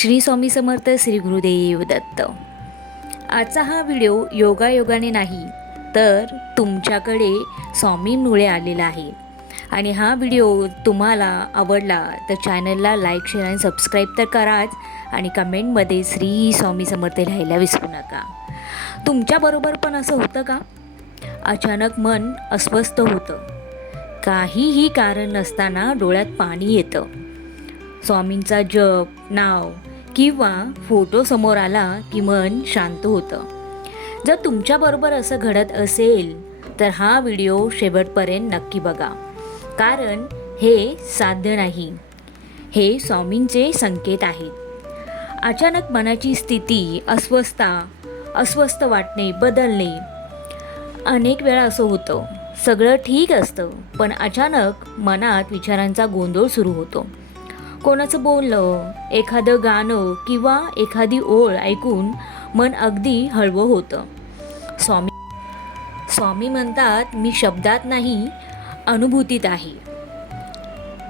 श्री स्वामी समर्थ, श्री गुरुदेव दत्त। आजचा हा व्हिडिओ योगायोगाने नाही तर तुमच्याकडे स्वामींमुळे आलेला आहे। आणि हा व्हिडिओ तुम्हाला आवडला तर चॅनलला लाईक, शेअर आणि सबस्क्राईब तर कराच, आणि कमेंटमध्ये श्री स्वामी समर्थ लिहायला विसरू नका। तुमच्याबरोबर पण असं होतं का? अचानक मन अस्वस्थ होतं, काहीही कारण नसताना डोळ्यात पाणी येतं, स्वामींचा जप, नाव किंवा फोटो समोर आला की मन शांत होतं। जर तुमच्याबरोबर असं घडत असेल तर हा व्हिडिओ शेवटपर्यंत नक्की बघा, कारण हे साध्य नाही, हे स्वामींचे संकेत आहेत। अचानक मनाची स्थिती, अस्वस्थ वाटणे, बदलणे। अनेक वेळा असं होतं, सगळं ठीक असतं पण अचानक मनात विचारांचा गोंधळ सुरू होतो। कोणाचं बोलणं, एखादं गाणं किंवा एखादी ओळ ऐकून मन अगदी हळवं होतं। स्वामी म्हणतात, मी शब्दात नाही, अनुभूतीत आहे।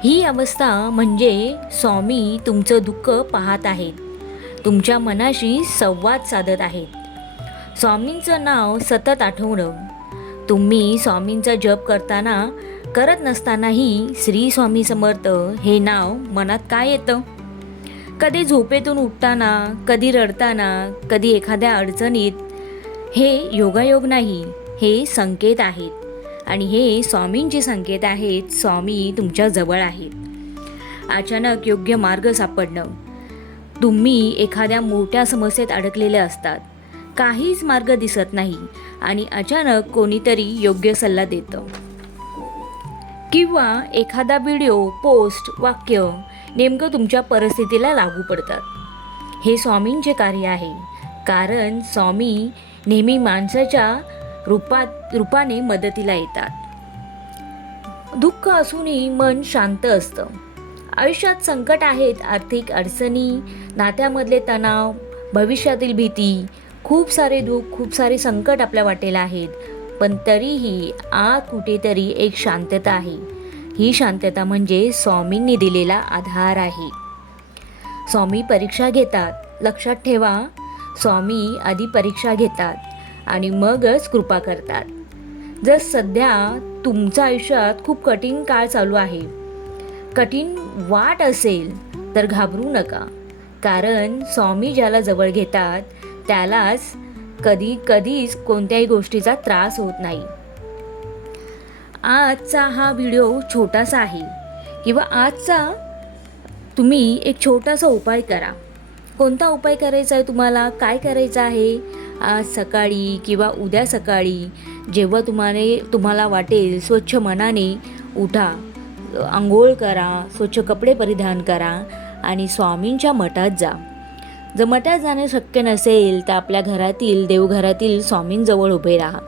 ही अवस्था म्हणजे स्वामी तुमचं दुःख पाहत आहेत, तुमच्या मनाशी संवाद साधत आहेत। स्वामींचं नाव सतत आठवणं। तुम्ही स्वामींचा जप करत नसतानाही श्री स्वामी समर्थ हे नाव मनात काय येतं? कधी झोपेतून उठताना, कधी रडताना, कधी एखाद्या अडचणीत। हे योगायोग नाही, हे संकेत आहेत, आणि हे स्वामींचे संकेत आहेत। स्वामी तुमच्या जवळ आहेत। अचानक योग्य मार्ग सापडणं। तुम्ही एखाद्या मोठ्या समस्येत अडकलेले असतात, काहीच मार्ग दिसत नाही, आणि अचानक कोणीतरी योग्य सल्ला देतं, किंवा एखादा व्हिडिओ, पोस्ट, वाक्य नेमकं तुमच्या परिस्थितीला लागू पडतात। हे स्वामींचे कार्य आहे, कारण स्वामी नेहमी माणसाच्या रूपाने मदतीला येतात। दुःख असूनही मन शांत असतं। आयुष्यात संकट आहेत, आर्थिक अडचणी, नात्यामधले तणाव, भविष्यातील भीती, खूप सारे दुःख, खूप सारे संकट आपल्या वाटेला आहेत, पण तरीही आत कुठेतरी एक शांतता आहे। ही शांतता म्हणजे स्वामींनी दिलेला आधार आहे। स्वामी परीक्षा घेतात, लक्षात ठेवा, स्वामी आधी परीक्षा घेतात आणि मगच कृपा करतात। जर सध्या तुमच्या आयुष्यात खूप कठीण काळ चालू आहे, कठीण वाट असेल तर घाबरू नका, कारण स्वामी ज्याला जवळ घेतात त्यालाच कधीच कोणत्याही गोष्टीचा त्रास होत नाही। आजचा हा व्हिडिओ छोटासा आहे, किंवा आजचा तुम्ही एक छोटासा उपाय करा। कोणता उपाय करायचा आहे तुम्हाला? काय करायचं आहे? आज सकाळी किंवा उद्या सकाळी जेव्हा तुम्हाला वाटेल, स्वच्छ मनाने उठा, आंघोळ करा, स्वच्छ कपडे परिधान करा आणि स्वामींच्या मठात जा। जर मठात जाणे शक्य नसेल तर आपल्या घरातील, देवघरातील स्वामींजवळ उभे राहा।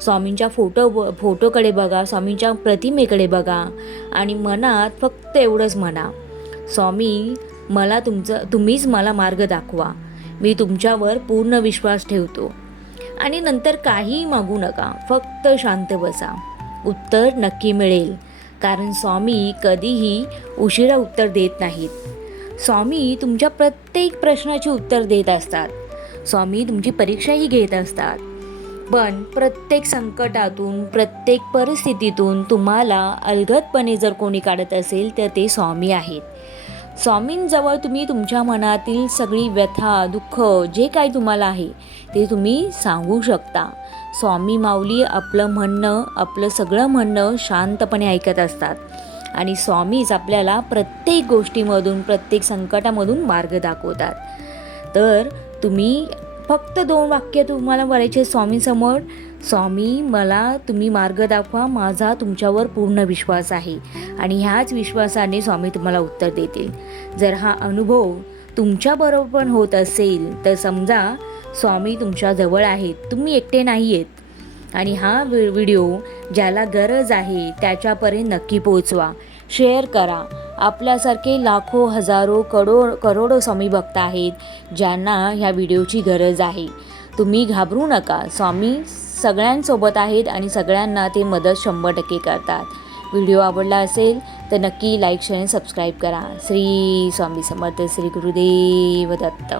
स्वामींच्या फोटोकडे बघा, स्वामींच्या प्रतिमेकडे बघा, आणि मनात फक्त एवढंच म्हणा, स्वामी तुम्हीच मला मार्ग दाखवा, मी तुमच्यावर पूर्ण विश्वास ठेवतो। आणि नंतर काहीही मागू नका, फक्त शांत बसा, उत्तर नक्की मिळेल, कारण स्वामी कधीही उशिरा उत्तर देत नाहीत। स्वामी तुमच्या प्रत्येक प्रश्नाची उत्तर देत असतात, स्वामी तुमची परीक्षाही घेत असतात, पण प्रत्येक संकटातून, प्रत्येक परिस्थितीतून तुम्हाला अलगदपणे जर कोणी काढत असेल तर ते स्वामी आहेत। स्वामींजवळ तुम्ही तुमच्या मनातील सगळी व्यथा, दुःख, जे काही तुम्हाला आहे ते तुम्ही सांगू शकता। स्वामी माऊली आपलं म्हणणं, आपलं सगळं म्हणणं शांतपणे ऐकत असतात, आणि स्वामीच आपल्याला प्रत्येक गोष्टीमधून, प्रत्येक संकटामधून मार्ग दाखवतात। तर तुम्ही फक्त 2 वाक्य तुम्हाला बोलायचे स्वामींसमोर, स्वामी मला तुम्ही मार्ग दाखवा, माझा तुमच्यावर पूर्ण विश्वास आहे, आणि ह्याच विश्वासाने स्वामी तुम्हाला उत्तर देतील। जर हा अनुभव तुमच्याबरोबर पण होत असेल तर समजा स्वामी तुमच्या जवळ आहेत, तुम्ही एकटे नाही आहेत। आणि हा व्हिडिओ ज्याला गरज आहे त्याच्यापर्यंत नक्की पोहोचवा, शेअर करा। आपल्यासारखे लाखो, हजारो, करोडो स्वामी भक्त आहेत ज्यांना ह्या व्हिडिओची गरज आहे। तुम्ही घाबरू नका, स्वामी सगळ्यांसोबत आहेत आणि सगळ्यांना ते मदत 100% करतात। व्हिडिओ आवडला असेल तर नक्की लाईक शेअर आणि सबस्क्राईब करा. श्री स्वामी समर्थ, श्री गुरुदेव दत्त.